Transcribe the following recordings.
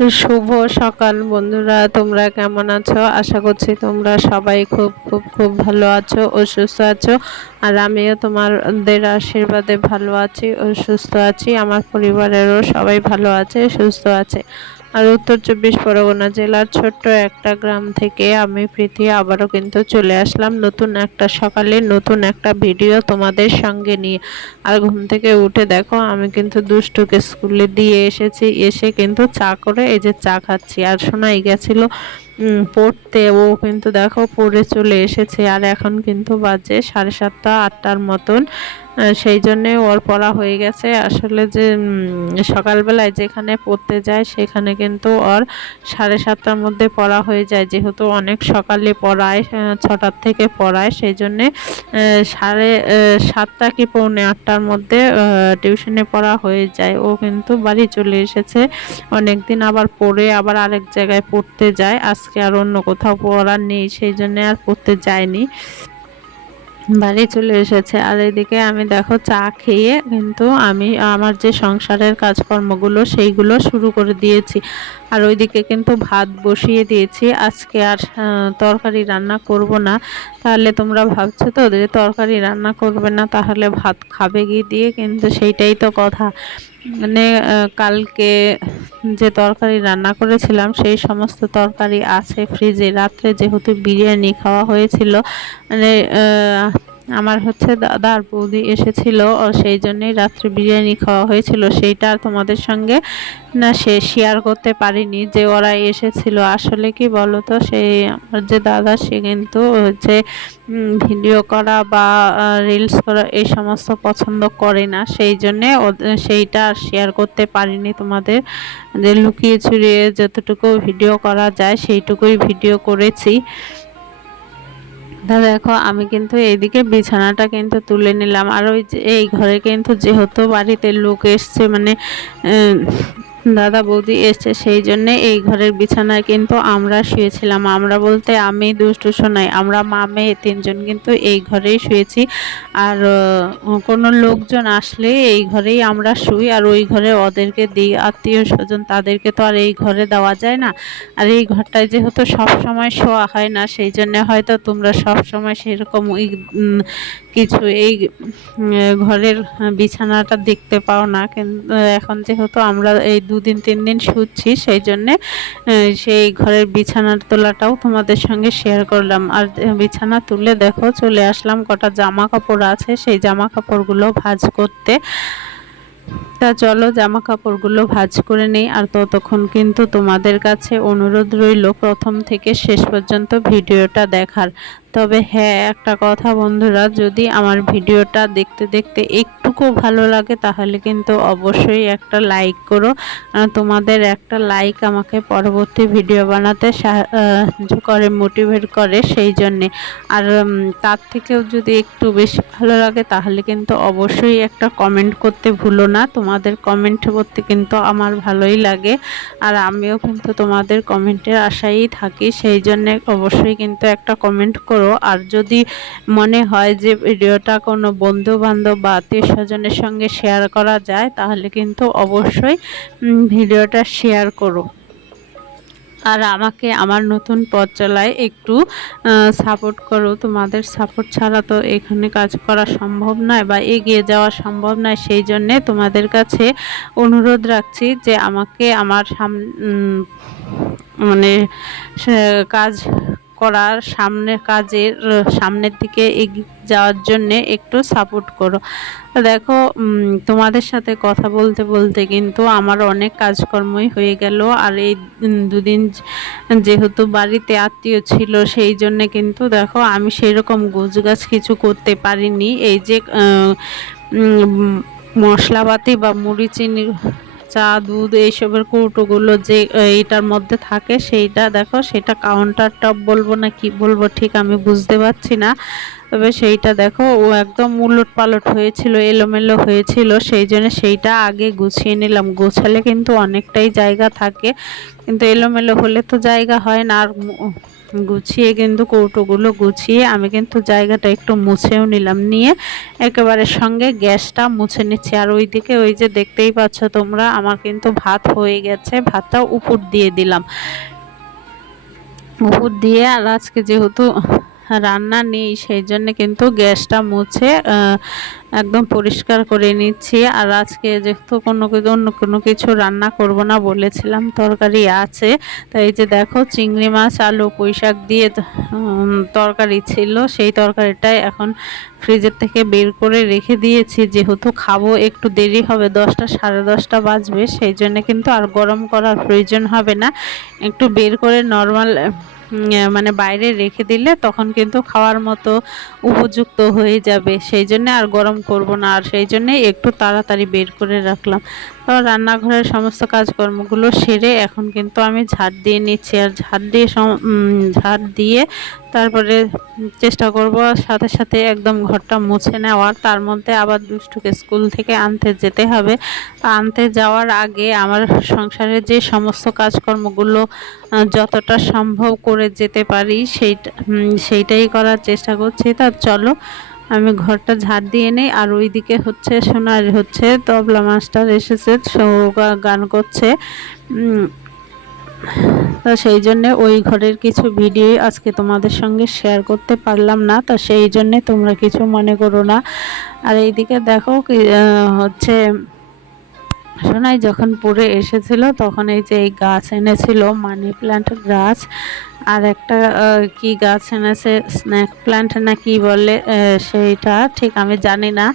শুভ সকাল বন্ধুরা, তোমরা কেমন আছো? আশা করছি তোমরা সবাই খুব খুব খুব ভালো আছো ও সুস্থ আছো। আর আমিও তোমাদের আশীর্বাদে ভালো আছি ও সুস্থ আছি। আমার পরিবারেরও সবাই ভালো আছে, সুস্থ আছে। আর উত্তর 24 পরগনা জেলার ছোট্ট একটা গ্রাম থেকে আমি প্রীতি আবারও কিন্তু চলে আসলাম নতুন একটা সকালে, নতুন একটা ভিডিও তোমাদের সঙ্গে নিয়ে। আর ঘুম থেকে উঠে দেখো আমি কিন্তু দুষ্টুকে স্কুলে দিয়ে এসেছি, এসে কিন্তু চা করে এই যে চা খাচ্ছি। আর শোনাই গেছিল পড়তে, ও কিন্তু দেখো পড়ে চলে এসেছে। আর এখন কিন্তু বাজে 7:30-8টার মতন। সেই জন্যে ওর পড়া হয়ে গেছে। আসলে যে সকালবেলায় যেখানে পড়তে যায় সেখানে কিন্তু ওর 7:30টার মধ্যে পড়া হয়ে যায়, যেহেতু অনেক সকালে পড়ায়, 6টার থেকে পড়ায়। সেই জন্যে 7:30 কি 7:45টার মধ্যে টিউশনে পড়া হয়ে যায়। ও কিন্তু বাড়ি চলে এসেছে অনেকদিন, আবার পড়ে আবার আরেক জায়গায় পড়তে যায়। আজকে আর অন্য কোথাও পড়ার নেই, সেই জন্য আর পড়তে যায়নি, বাড়ি চলে এসেছে। আর এদিকে আমি দেখো চা খেয়ে কিন্তু আমি আমার যে সংসারের কাজকর্মগুলো সেইগুলো শুরু করে দিয়েছি। আর ওইদিকে কিন্তু ভাত বসিয়ে দিয়েছি। আজকে আর তরকারি রান্না করব না। তাহলে তোমরা ভাবছো তো যে তরকারি রান্না করবে না, তাহলে ভাত খাবে কি দিয়ে? কিন্তু সেইটাই তো কথা। মানে কালকে যে তরকারি রান্না করেছিলাম সেই সমস্ত তরকারি আছে ফ্রিজে। রাত্রে যেহেতু বিরিয়ানি খাওয়া হয়েছিল, মানে আমার হচ্ছে দাদা আর বৌদি এসেছিল, সেই জন্যই রাত্রে বিরিয়ানি খাওয়া হয়েছিল। সেইটা আর তোমাদের সঙ্গে না শেয়ার করতে পারিনি যে ওরা এসেছিল। আসলে কি বলো তো, সেই আমার যে দাদা সে কিন্তু হচ্ছে ভিডিও করা বা রিলস করা এই সমস্ত পছন্দ করে না, সেই জন্যে সেইটা আর শেয়ার করতে পারিনি তোমাদের। যে লুকিয়ে ছুড়িয়ে যতটুকু ভিডিও করা যায় সেইটুকুই ভিডিও করেছি। দেখো আমি কিন্তু এইদিকে বিছানাটা কিন্তু তুলে নিলাম। আর ওই যে এই ঘরে কিন্তু যেহেতু বাড়িতে লোক এসছে, মানে দাদা বৌদি এসছে, সেই জন্যে এই ঘরের বিছানায় কিন্তু আমরা শুয়েছিলাম। আমরা বলতে আমি, দুষ্টু সোনাই, আমরা মা মেয়ে তিনজন কিন্তু এই ঘরেই শুয়েছি। আর কোনো লোকজন আসলে এই ঘরেই আমরা শুই। আর ওই ঘরে ওদেরকে দিই, আত্মীয় স্বজন তাদেরকে তো আর এই ঘরে দেওয়া যায় না। আর এই ঘরটায় যেহেতু সব সময় শোয়া হয় না, সেই জন্য হয়তো তোমরা সব সময় সেরকম ওই কিছু এই ঘরের বিছানাটা দেখতে পাও না। কিন্তু এখন যেহেতু আমরা এই 2 দিন 3 দিন শুচ্ছি, সেই জন্যে সেই ঘরের বিছানার তোলাটাও তোমাদের সঙ্গে শেয়ার করলাম। আর বিছানা তুলে দেখো চলে আসলাম, কটা জামা কাপড় আছে সেই জামা কাপড়গুলো ভাঁজ করতে। তা চলো জামা কাপড়গুলো ভাঁজ করে নেই। আর ততক্ষণ কিন্তু তোমাদের কাছে অনুরোধ রইল প্রথম থেকে শেষ পর্যন্ত ভিডিওটা দেখার। তবে হ্যাঁ, একটা কথা বন্ধুরা, যদি আমার ভিডিওটা দেখতে দেখতে একটুকু ভালো লাগে তাহলে কিন্তু অবশ্যই একটা লাইক করো। তোমাদের একটা লাইক আমাকে পরবর্তী ভিডিও বানাতে সাহায্য করে, মোটিভেট করে, সেই জন্যে। আর তার থেকেও যদি একটু বেশি ভালো লাগে তাহলে কিন্তু অবশ্যই একটা কমেন্ট করতে ভুলো না। তোমাদের কমেন্ট করতে কিন্তু আমার ভালোই লাগে, আর আমিও কিন্তু তোমাদের কমেন্টের আশায়ই থাকি। সেই জন্যে অবশ্যই কিন্তু একটা কমেন্ট করো। আর যদি মনে হয় যে ভিডিওটা কোনো বন্ধু বান্ধব বা আত্মীয় স্বজনের সঙ্গে শেয়ার করা যায় তাহলে কিন্তু অবশ্যই ভিডিওটা শেয়ার করো। আর আমাকে আমার নতুন পথ চলায় একটু সাপোর্ট করো। তোমাদের সাপোর্ট ছাড়া তো এখানে কাজ করা সম্ভব নয় বা এগিয়ে যাওয়া সম্ভব নয়। সেই জন্যে তোমাদের কাছে অনুরোধ রাখছি যে আমাকে আমার মানে কাজ করার কাজের সামনের দিকে এগিয়ে যাওয়ার জন্যে একটু সাপোর্ট করো। দেখো তোমাদের সাথে কথা বলতে বলতে কিন্তু আমার অনেক কাজকর্মই হয়ে গেল। আর এই 2 দিন যেহেতু বাড়িতে আত্মীয় ছিল, সেই জন্যে কিন্তু দেখো আমি সেরকম গোছগাছ কিছু করতে পারিনি। এই যে মশলাপাতি বা মুড়ি চিনি, চা, দুধ এইসবের কৌটোগুলো যে এইটার মধ্যে থাকে, সেইটা দেখো, সেটা কাউন্টার টপ বলবো না কি বলবো ঠিক আমি বুঝতে পারছি না। তবে সেইটা দেখো ও একদম উলট পালট হয়েছিল, এলোমেলো হয়েছিল, সেই জন্য সেইটা আগে গুছিয়ে নিলাম। গোছালে কিন্তু অনেকটাই জায়গা থাকে, কিন্তু এলোমেলো হলে তো জায়গা হয় না। আর গুছিয়ে কিন্তু কৌটোগুলো গুছিয়ে আমি কিন্তু জায়গাটা একটু মুছেও নিলাম, নিয়ে একেবারে সঙ্গে গ্যাসটা মুছে নিচ্ছি। আর ওইদিকে ওই যে দেখতেই পাচ্ছ তোমরা, আমার কিন্তু ভাত হয়ে গেছে, ভাতটা উপর দিয়ে দিলাম। উপর দিয়ে আর আজকে যেহেতু রান্না নেই সেই জন্য কিন্তু গ্যাসটা মুছে একদম পরিষ্কার করে নিচ্ছি। আর আজকে যেহেতু অন্য কোনো কিছু রান্না করব না বলেছিলাম, তরকারি আছে। তাই এই যে দেখো চিংড়ি মাছ আলু পুঁই শাক দিয়ে তরকারি ছিল, সেই তরকারিটাই এখন ফ্রিজের থেকে বের করে রেখে দিয়েছি। যেহেতু খাবো একটু দেরি হবে, 10টা সাড়ে 10টা বাজবে, সেই জন্য কিন্তু আর গরম করার প্রয়োজন হবে না। একটু বের করে নর্মাল মানে বাইরে রেখে দিলে তখন কিন্তু খাওয়ার মতো উপযুক্ত হয়ে যাবে, সেই জন্য আর গরম করব না। আর সেই জন্যে একটু তাড়াতাড়ি বের করে রাখলাম। তো রান্নাঘরের সমস্ত কাজকর্মগুলো সেরে এখন কিন্তু আমি ঝাড় দিয়ে নিচ্ছি। আর ঝাড় দিয়ে তারপরে চেষ্টা করব সাথে সাথে একদম ঘরটা মুছে নেওয়ার। তার মধ্যে আবার দুষ্টুকে স্কুল থেকে আনতে যেতে হবে। আনতে যাওয়ার আগে আমার সংসারের যে সমস্ত কাজকর্মগুলো যতটা সম্ভব করে যেতে পারি সেইটাই করার চেষ্টা করছি। তা চলো আমি ঘরটা ঝাড় দিয়ে নেই। আর ওইদিকে হচ্ছে সোনার হচ্ছে তবলা মাস্টার এসেছে, গান করছে। তো সেই জন্য ওই ঘরের কিছু ভিডিও আজকে তোমাদের সঙ্গে শেয়ার করতে পারলাম না, তো সেই জন্যে তোমরা কিছু মনে করো না। আর এইদিকে দেখো হচ্ছে সোনাই যখন পড়ে এসেছিল তখন এই যে এই গাছ এনেছিল, মানি প্ল্যান্ট গাছ, আর একটা কি গাছ এনেছে, স্নেক প্ল্যান্ট না কি বলে সেইটা ঠিক আমি জানি না।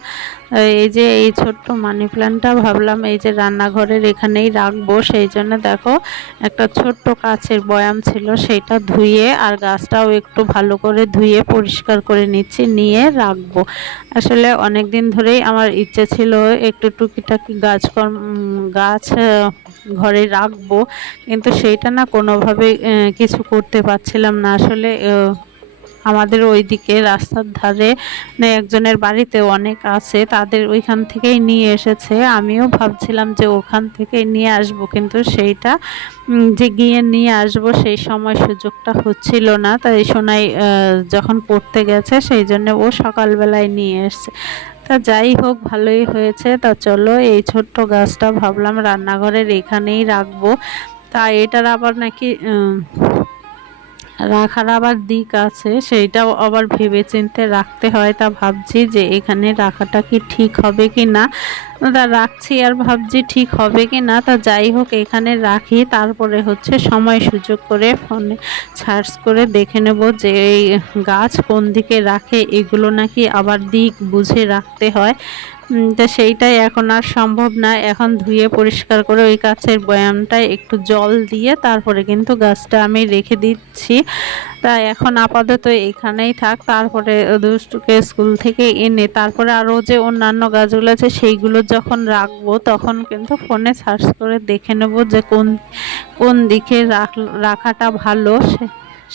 এই যে এই ছোট্ট মানি প্ল্যান্টটা ভাবলাম এই যে রান্নাঘরের এখানেই রাখবো, সেই জন্য দেখো একটা ছোট্ট কাচের বয়াম ছিল সেইটা ধুয়ে আর গাছটাও একটু ভালো করে ধুয়ে পরিষ্কার করে নিচ্ছি, নিয়ে রাখবো। আসলে অনেক দিন ধরেই আমার ইচ্ছে ছিল একটু টুকিটাকি গাছ ঘরে রাখবো, কিন্তু সেইটা না কোনোভাবে কিছু করতে পারছিলাম না। আসলে আমাদের ওইদিকে রাস্তার ধারে মানে একজনের বাড়িতে অনেক আছে, তাদের ওইখান থেকেই নিয়ে এসেছে। আমিও ভাবছিলাম যে ওখান থেকে নিয়ে আসব, কিন্তু সেইটা যে গিয়ে নিয়ে আসব সেই সময় সুযোগটা হচ্ছিল না। তাই সোনাই যখন পড়তে গেছে সেই জন্য ও সকালবেলায় নিয়ে এসছে। তা যাই হোক ভালোই হয়েছে। তা চলো এই ছোট্ট গাছটা ভাবলাম রান্নাঘরের এখানেই রাখবো। তা এটার আবার নাকি রাখার আবার দিক আছে, সেইটাও আবার ভেবেচিন্তে রাখতে হয়। তা ভাবছি যে এখানে রাখাটা কি ঠিক হবে কি না, তা রাখছি আর ভাবছি ঠিক হবে কি না। তা যাই হোক এখানে রাখি, তারপরে হচ্ছে সময় সুযোগ করে ফোনে সার্চ করে দেখে নেব যে এই গাছ কোন দিকে রাখে, এগুলো নাকি আবার দিক বুঝে রাখতে হয়। তা সেইটাই এখন আর সম্ভব না। এখন ধুয়ে পরিষ্কার করে ওই কাচের বয়ামটায় একটু জল দিয়ে তারপরে কিন্তু গাছটা আমি রেখে দিচ্ছি। তা এখন আপাতত এখানেই থাক, তারপরে দুষ্টুকে স্কুল থেকে এনে তারপরে আরও যে অন্যান্য গাছগুলো আছে সেইগুলো যখন রাখবো তখন কিন্তু ফোনে সার্চ করে দেখে নেব যে কোন কোন দিকে রাখাটা ভালো।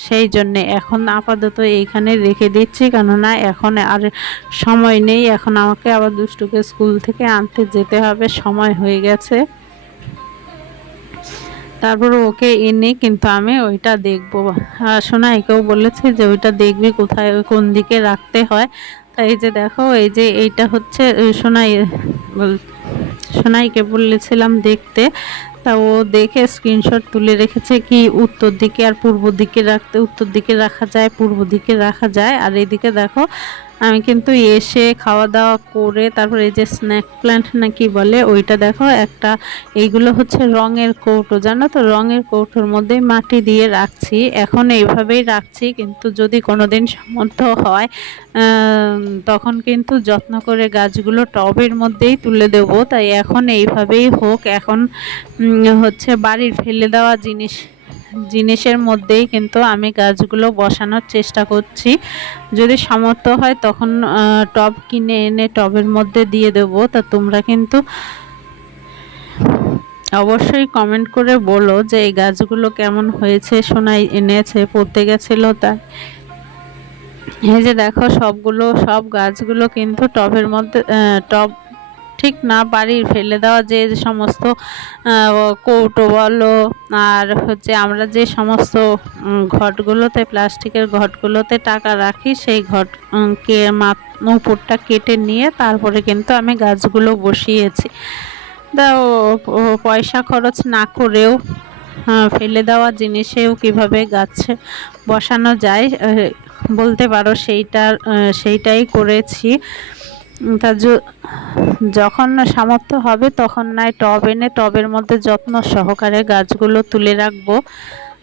সেই জন্যে এখন আপাতত এইখানে রেখে দিচ্ছি, কেননা এখন আর সময় নেই। এখন আমাকে আবার দুষ্টুকে স্কুল থেকে আনতে যেতে হবে, সময় হয়ে গেছে। তারপর ওকে এনে কিন্তু আমি ওইটা দেখবো। সোনাইকেও বলেছে যে ওইটা দেখবি কোথায় কোন দিকে রাখতে হয়। তাই এই যে দেখো এই যে এইটা হচ্ছে সোনাইকে বলেছিলাম দেখতে, তা ও দেখে স্ক্রিনশট তুলে রেখেছে কি উত্তর দিকে আর পূর্ব দিকে রাখতে, উত্তর দিকে রাখা যায়, পূর্ব দিকে রাখা যায়। আর এদিকে দেখো আমি কিন্তু এসে খাওয়া দাওয়া করে তারপরে এই যে স্ন্যাক প্ল্যান্ট নাকি বলে ওইটা দেখো একটা, এইগুলো হচ্ছে রঙের কৌটো, জানো তো, রঙের কৌটোর মধ্যে মাটি দিয়ে রাখছি। এখন এইভাবেই রাখছি, কিন্তু যদি কোনোদিন সামর্থ্য হয় তখন কিন্তু যত্ন করে গাছগুলো টবের মধ্যেই তুলে দেব। তাই এখন এইভাবেই হোক। এখন হচ্ছে বাড়ির ফেলে দেওয়া জিনিসের মধ্যেই কিন্তু আমি গাছগুলো বসানোর চেষ্টা করছি। যদি সামর্থ্য হয় তখন টব কিনে এনে টবের মধ্যে দিয়ে দেব। তা তোমরা কিন্তু অবশ্যই কমেন্ট করে বলো যে এই গাছগুলো কেমন হয়েছে। সোনাই এনেছে পড়তে গেছিল, তা এই যে দেখো সব গাছগুলো কিন্তু টবের মধ্যে ঠিক না। বাড়ির ফেলে দেওয়া যে সমস্ত কৌটো বলো আর হচ্ছে আমরা যে সমস্ত ঘটগুলোতে প্লাস্টিকের ঘটগুলোতে টাকা রাখি সেই ঘট কে উপরটা কেটে নিয়ে তারপরে কিন্তু আমি গাছগুলো বসিয়েছি। দাও পয়সা খরচ না করেও ফেলে দেওয়া জিনিসেও কিভাবে গাছ বসানো যায় বলতে পারো, সেইটাই করেছি। তা যখন সামর্থ্য হবে তখন নয় টব এনে টবের মধ্যে যত্ন সহকারে গাছগুলো তুলে রাখবো।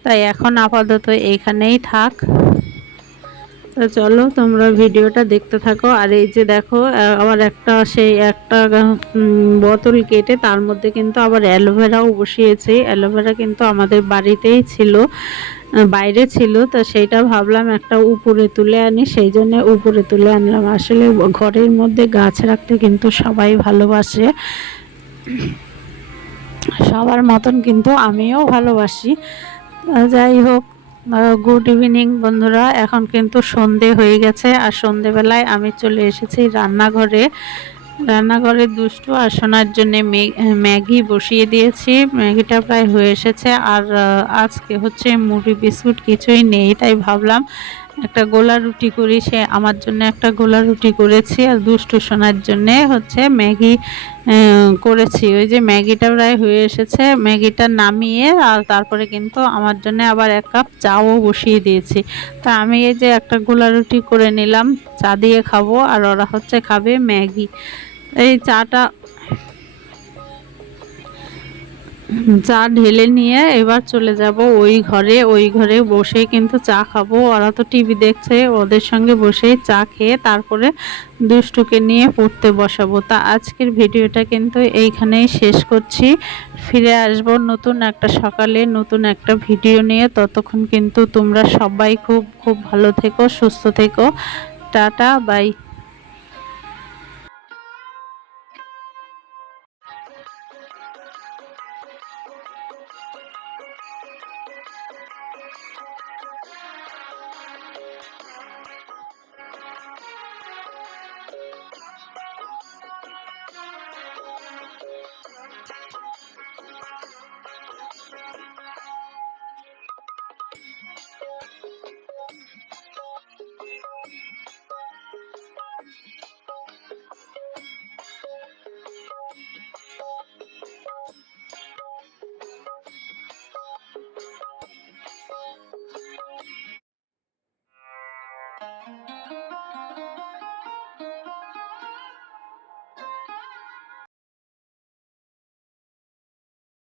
তাই এখন আপাতত এইখানেই থাক। তো চলো তোমরা ভিডিওটা দেখতে থাকো। আর এই যে দেখো আবার একটা বোতল কেটে তার মধ্যে কিন্তু আবার অ্যালোভেরাও বসিয়েছি। অ্যালোভেরা কিন্তু আমাদের বাড়িতেই ছিল, বাইরে ছিল, তো সেইটা ভাবলাম একটা উপরে তুলে আনি, সেই জন্য উপরে তুলে আনলাম। আসলে ঘরের মধ্যে গাছ রাখতে কিন্তু সবাই ভালোবাসে, সবার মতন কিন্তু আমিও ভালোবাসি। যাই হোক, গুড ইভিনিং বন্ধুরা। এখন কিন্তু সন্ধে হয়ে গেছে আর সন্ধেবেলায় আমি চলে এসেছি রান্নাঘরে দুষ্টু আর শোনার জন্য ম্যাগি বসিয়ে দিয়েছি। ম্যাগিটা প্রায় হয়ে এসেছে। আর আজকে হচ্ছে মুড়ি বিস্কুট কিছুই নেই, তাই ভাবলাম একটা গোলা রুটি করি। সে আমার জন্য একটা গোলা রুটি করেছি আর দুষ্টু শোনার জন্যে হচ্ছে ম্যাগি করেছি। ওই যে ম্যাগিটা প্রায় হয়ে এসেছে, ম্যাগিটা নামিয়ে আর তারপরে কিন্তু আমার জন্য আবার 1 কাপ চাও বসিয়ে দিয়েছি। তা আমি এই যে একটা গোলা রুটি করে নিলাম, চা দিয়ে খাবো, আর ওরা হচ্ছে খাবে ম্যাগি। এই চা ঢেলে নিয়ে এবার চলে যাব ওই ঘরে বসে কিন্তু চা খাবো। ওরা তো টিভি দেখছে, ওদের সঙ্গে বসেই চা খেয়ে তারপরে দুষ্টুকে নিয়ে পড়তে বসাবো। তা আজকের ভিডিওটা কিন্তু এইখানেই শেষ করছি। ফিরে আসবো নতুন একটা সকালে নতুন একটা ভিডিও নিয়ে। ততক্ষণ কিন্তু তোমরা সবাই খুব খুব ভালো থেকো, সুস্থ থেকো। Ta ta, by.